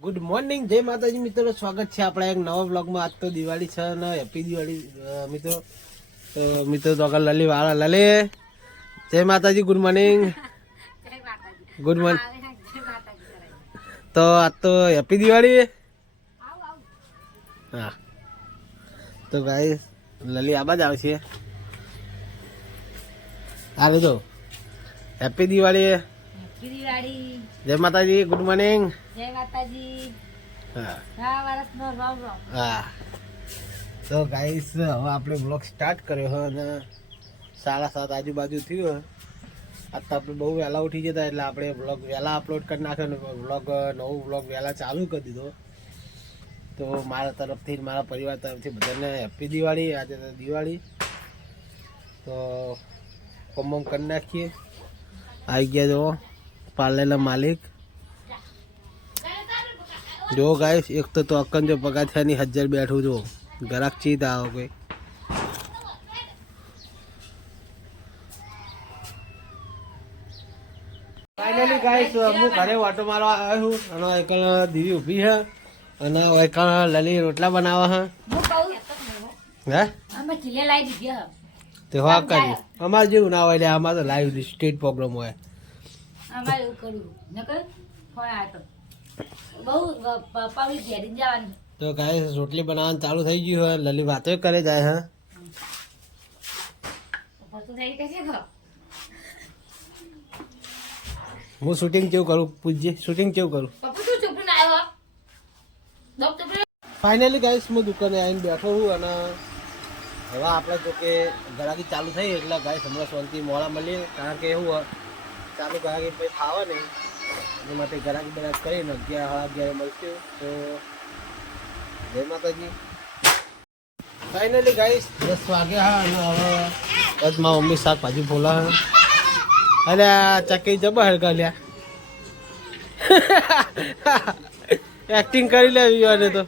Good morning, જય માતાજી મિત્રો. સ્વાગત છે આપણા એક નવા બ્લોગમાં. આજ તો દિવાળી છે ને હેપી દિવાળી મિત્રો. તો મિત્રો તો આગળ લલી વાળા લલી, જય માતાજી, ગુડ મોર્નિંગ. Good morning. તો આજ તો હેપી દિવાળી. હા તો ભાઈ લલી આબાદ આવશે. હા લીધો હેપી દિવાળી. જય માતાજી, ગુડ મોર્નિંગ. જય માતાજી. હા હા. તો ગાઈસ હવે આપણે બ્લોગ સ્ટાર્ટ કર્યો છે અને 7:30 આજુબાજુ થયું. આજ તો આપણે બહુ વહેલા ઉઠી જતા એટલે આપણે બ્લોગ વહેલા અપલોડ કરી નાખ્યો ને નવો બ્લોગ વહેલા ચાલુ કરી દીધો. તો મારા તરફથી મારા પરિવાર તરફથી બધાને હેપી દિવાળી. આજે તો દિવાળી તો કોમ કરી નાખીએ. આવી ગયા જો પાર્લરના માલિક. જો ગાઈસ એક તો અક્કન જો પગાથિયાની 1000 બેઠું જો ગ્રાહક ચીત આવો કોઈ. ફાઇનલી ગાઈસ હું ઘરે વાટો મારવા આવ્યો છું અને એકલ દીદી ઊભી છે અને એકલ લલી રોટલા બનાવે છે. હે અમે ચીલે લાવી દીધી હ. તે હા કરી અમાર જેવું ના હોય એટલે આમાં તો લાઈવ સ્ટેટ પ્રોગ્રામ હોય. અમારે એવું કર્યું નકર ફોન આવ્યો બહુ પબ્લિક ઘેરી જવાની. તો ગાઈસ રોટલી બનાવવાનું ચાલુ થઈ ગયું હોય. લલી વાતો કરે જાય હે. પતું થઈ કે છે ગો હું શૂટિંગ કેવું કરું પૂછજે, શૂટિંગ કેવું કરું. પપ્પુ તું ચૂપ ના આવ્યો ડોક ચૂપ. ફાઇનલી ગાઈસ હું દુકાને આવીને બેઠો છું અને હવે આપણે જો કે ગરાગી ચાલુ થઈ એટલે ગાઈસ હમણાં શાંતિ મોડા મળીએ. કારણ કે એવું હોય ચાલુ ગરાગી પછી ખાવા ને એના માટે ગરાગી બરાગ કરીને 11 મળશું. તો જય માતાજી. ફાઇનલી ગાઈસ 10 વાગ્યા અને હવે બસ મારા મમ્મી શાકભાજી ફોલા અરે ચકી જબર હરકા એક્ટિંગ કરી લેવી અને તો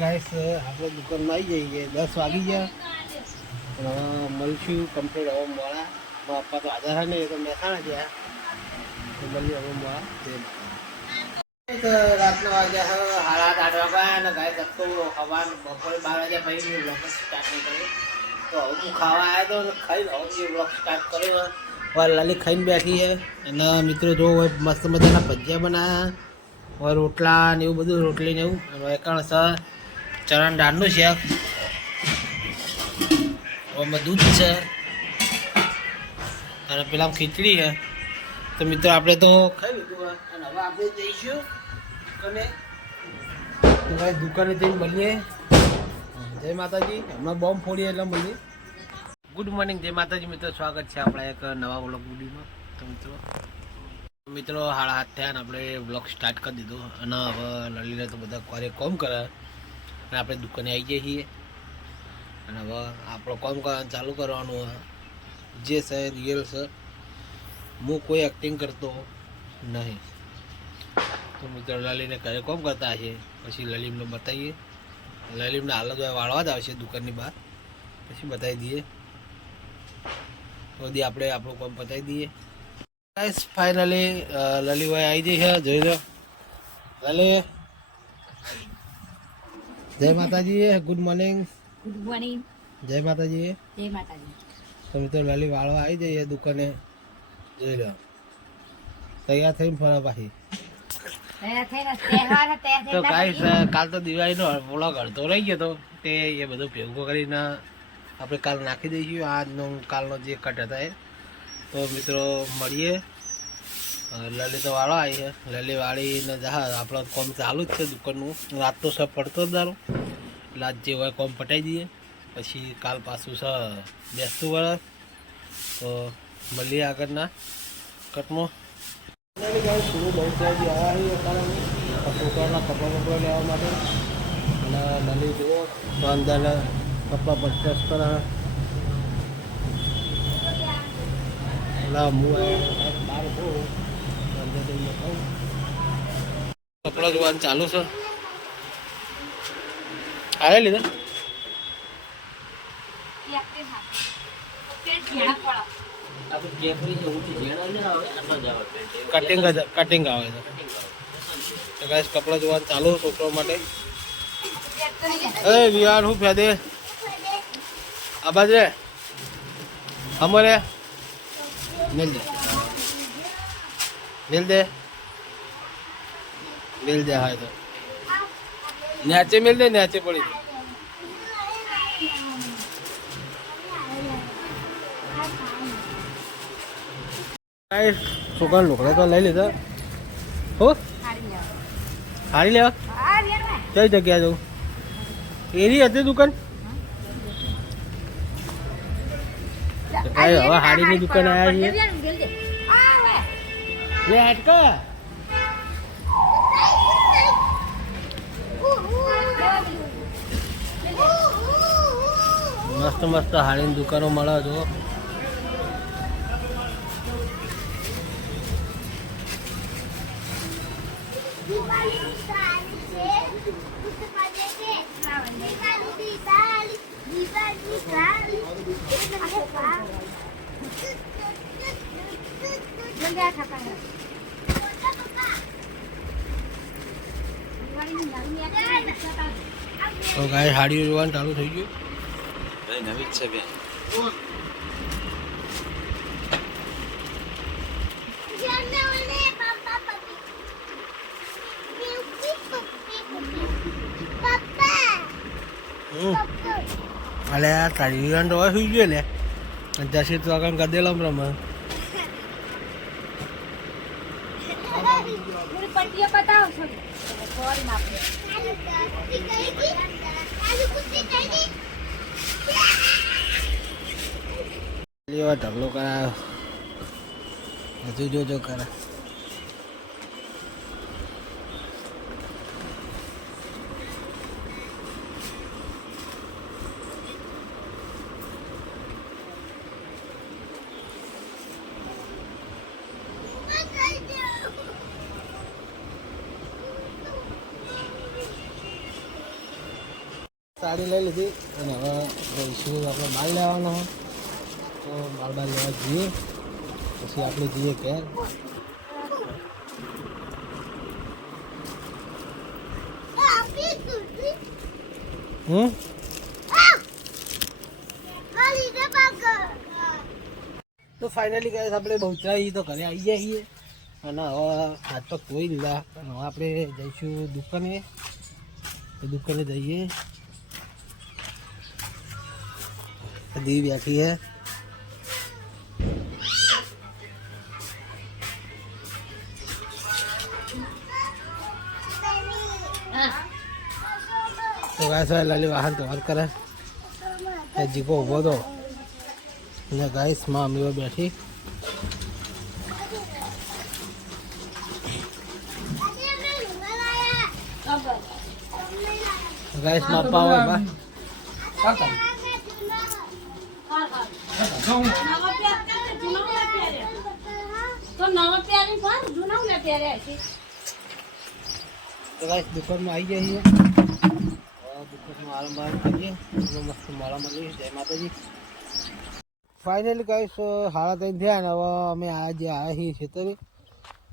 ગાઈસ આપણે દુકાનમાં આવી જઈએ. 10 વાગી ગયા મળશું કમ્પ્લીટ. હવે મોડા પપ્પા તો હાજર છે ને, એ તો મહેસાણા ગયા તો મળીએ હવે મોડા. રાતના વાગ્યા છે 7:30 વાગ્યા અને ગાય તો હવા બપોરે 12 વાગ્યા પછી બ્લોગ સ્ટાર્ટ નહીં કર્યો. તો હવે હું ખાવા આવ્યો હતો ખાઈને હવે બ્લોગ સ્ટાર્ટ કર્યો. હવે લલી ખાઈને બેઠી છે અને મિત્રો જો મસ્ત મજાના ભજીયા બનાવ્યા હવે રોટલા ને એવું બધું, રોટલી ને એવું. અને એકણ સર ચણા દાળનું શાક, એમાં દૂધ છે અને પેલા ખીચડી છે. તો મિત્રો આપણે તો ખાઈ લીધું અને હવે આપણે જઈશું દુકાને. તો ભાઈ દુકાને જઈને મળીએ. જય માતાજી. હમણાં બોમ્બ ફોડીએ એટલે મળીએ. ગુડ મોર્નિંગ, જય માતાજી મિત્રો. સ્વાગત છે આપણા એક નવા વ્લોગ વિડીયોમાં. તો મિત્રો 7:30 થયા ને આપણે વ્લોગ સ્ટાર્ટ કરી દીધો અને હવે લલીને તો બધા કોરે કોમ કરે અને આપણે દુકાને આવી જઈએ છીએ અને હવે આપણો કોમ કરવાનું ચાલુ કરવાનું. જે છે રિયલ છે, હું કોઈ એક્ટિંગ કરતો નહીં. તો મિત્રો લલીને ઘરે કોમ કરતા હશે પછી લલીમને બતાવીએ. લલીમને હાલ જ વાળવા જ આવશે દુકાનની બહાર, પછી બતાવી દઈએ. તો આપણે આપણું કોમ બતાવી દઈએ. ગાઈસ ફાઇનલી લલીભાઈ આવી જઈ છે. જોઈ લો લલી. જય માતાજી, ગુડ મોર્નિંગ. Good morning. જય માતાજી. જય માતાજી. તો મિત્રો લલી વાળવા આવી જઈએ દુકાને. જોઈ લો તૈયાર થઈને ફરવા પાછી. તો ગાઈસ કાલ તો દિવાળીનો વ્લોગ અડધો રહી ગયો હતો તે એ બધું ભેગું કરીને આપણે કાલ નાખી દઈશું. આજનો કાલનો જે કટ હતા એ. તો મિત્રો મળીએ. લલી તો વાળો આવી છે. લલી વાળીને જા આપણો કોમ ચાલુ જ છે દુકાનનું. રાત તો સબ પડતો જ દારો એટલે આજ જે હોય કોમ પટાઈ દઈએ પછી કાલ પાછું છે બેસતું વરસ. તો મળીએ આગળના કટમાં. થોડું બહુ સાહેબ આવ્યા છીએ છોકરાના કપડાં બપડા લેવા માટે અને લલી જુઓ તો અંદર કપડાં પરચેસ કરે. એટલે હું બહાર કહું અંદર જઈને કહું કપડાં જોવાનું ચાલુ છે. આવે લીધા કટિંગ આવે છે. તો ગાઈસ કપડાં જોવાનું ચાલુ છોકરો માટે. એ વિહાર હું ફેદે આ બાજુ અમારે મિલ દે હા તો નેચે મિલ દે નેચે પડી જાય. છોકરા લોકડા તો લઈ લીધા હો હારી લેવા કઈ જગ્યા જવું એની હતી દુકાન. હવે હાડીની દુકાન આવ્યા છીએ. હટકા મસ્ત મસ્ત હાડીની દુકાનો મળે જો. તો ગાય હાડીઓ જોવાનું ચાલુ થઈ ગયું. નવી જ છે બેન. અલે આ તારી વિવાન તો સુઈ ગયો લે 10 વાગ્યા ગદેલા રમે. પટ્ટીઓ બતાવો છો ફોરી નાખો લેવા ઢગલો કરાયો હજુ જોજો કરા. સાડી લઈ લીધી અને હવે જઈશું આપણે માલ લેવાનો હોય તો માલ લેવા જઈએ પછી આપણે જઈએ ઘેર. તો ફાઇનલી ગાઈસ આપણે બહુચરાઈ તો ઘરે આવી ગયા છીએ અને હવે હાથ પગ ધોઈ લીધા અને હવે આપણે જઈશું દુકાને. તો દુકાને જઈએ. दी बैठी है तो वैसा लाली वाहन तो करे जी को उभो दो गाइस माँ अम्मी वो बैठी. गाइस माँ पावा बा तो गाइस दुकान में आई गई है और दुकान में आराम करिए मस्त माला मली. जय माता जी. फाइनली गाइस 3:30 થયા ને હવે અમે આજે આવ્યા છીએ ખેતરે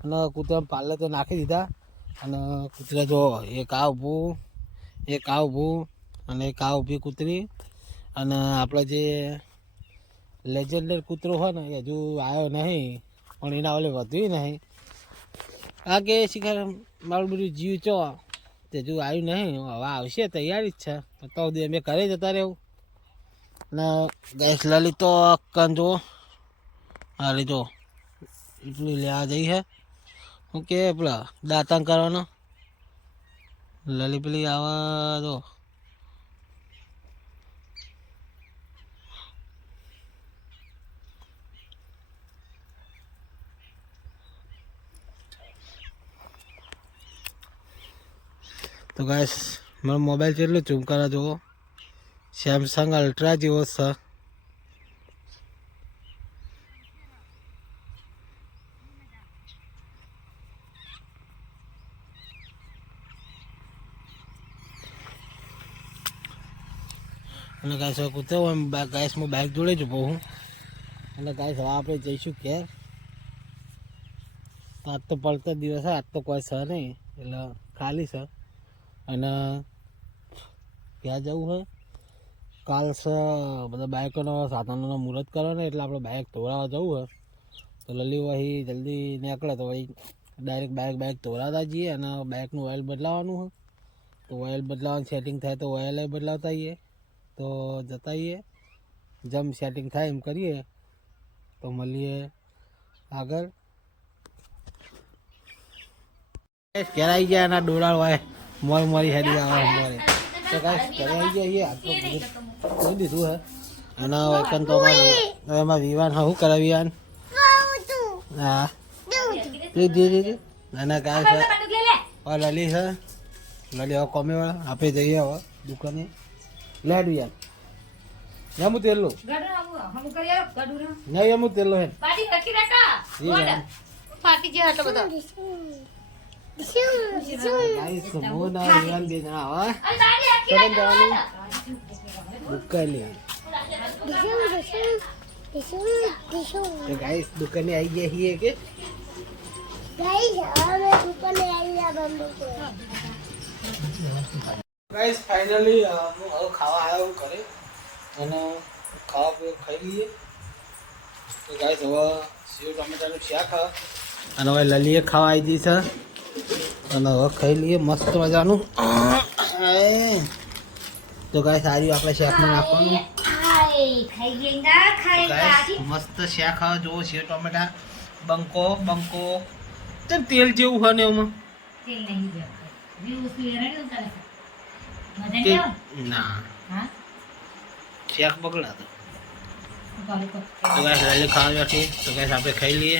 અને કૂતરા પાર્લર તો નાખી દીધા અને કૂતરા જો એક આ ઊભું અને એક આ ઊભી કૂતરી અને આપણે જે લેજેન્ડર કૂતરો હોય ને એ હજુ આવ્યો નહીં પણ એના ઓલે વધ્યું નહીં. આ કે શિખર મારું બધું જીવ ચો તે હજુ આવ્યું નહીં હવે આવશે તૈયારી જ છે તો અમે ઘરે જતા રહેવું. અને ગેસ લલિત તો અક્કન જો અરે જો એટલું લેવા જઈ છે શું કે પેલા દાંતણ કરવાનો લલી પેલી આવા જો તો ગાઈસ મારો મોબાઈલ કેટલો ઝૂમ કરે જુઓ સેમસંગ અલ્ટ્રા જેવો છે અને ગાઈસ હવે કૂદતો હું ગાઈસ હું બાઇક જોડે જ ઊભો હું અને ગાઈસ હવે આપણે જઈશું ઘેર. આજ તો પડતો દિવસ છે, આજ તો કોઈ છે નહીં એટલે ખાલી છે. અને ક્યાં જવું હોય કાલ છે બધા બાઇકોનો સાધનોનો મુહૂર્ત કરવાનો એટલે આપણે બાઇક ધોરાવા જવું હોય તો લલી વહી જલ્દી નીકળે તો વહી ડાયરેક્ટ બાઇક ધોરાતા જઈએ અને બાઇકનું ઓઇલ બદલાવાનું હોય તો ઓઇલ બદલાવાનું સેટિંગ થાય તો ઓઇલ બદલાવતા આવીએ તો જતા આવીએ જેમ સેટિંગ થાય એમ કરીએ તો મળીએ આગળ. ઘેર આવી ગયા એના ડોળા હોય મોરી હેડી આવે મોરે તો કાંઈ ઘરે આવી ગયા છીએ જોઈ દીધું હે અને એકન તો એમાં વિવાન શું કરે વિવાન હા દીધી અને કાંઈ છે લલી છે લલી હવે કોમે વાળા આપણે જઈએ હવે દુકાને લેડું યાર એમું તેલું નહીં એમું તેલું હે પાર્ટી જે હતો બધો ગાઈસ મોના વિવાન બે જણા હવે સડન જવાનું દુકાને તો ગાઈસ દુકાને આવી ગયા છીએ કે ગાઈસ ફાઇનલી હું હવે ખાવા આવ્યો હું ઘરે અને ખાવા પીવા ખાઈ લઈએ તો ગાઈસ હવે સેવ ટમેટાનું શાક અને હવે લલીએ ખાવા આવી જઈ છે અને હવે ખાઈ લઈએ મસ્ત મજાનું. તો ગાઈસ સારી આપણે શાકમાં નાખવાનું મસ્ત શાક જુઓ સેવ ટમેટા બંકો તેમ તેલ જેવું હોય ને એમાં ના શાક બગડા તો ગાઈસ લલી ખાવા બેઠી તો ગાઈસ આપણે ખાઈ લઈએ.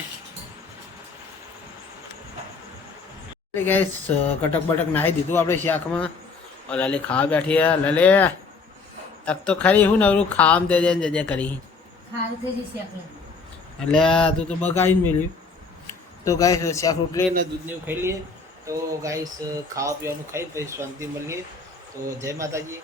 ગાઈસ કટક બટક નાખી દીધું આપણે શાકમાં લલી ખાવા બેઠી હે લલે તક તો ખરી હું નવરું ખાવામાં દે દે જજે કરી એટલે તું તો બગાડીને મેળ્યું. તો ગાઈસ શાક રોટલી ને દૂધ ને એવું ખાઈ લઈએ તો ગાઈસ ખાવા પીવાનું ખાઈ પછી શાંતિ મળીએ. તો જય માતાજી.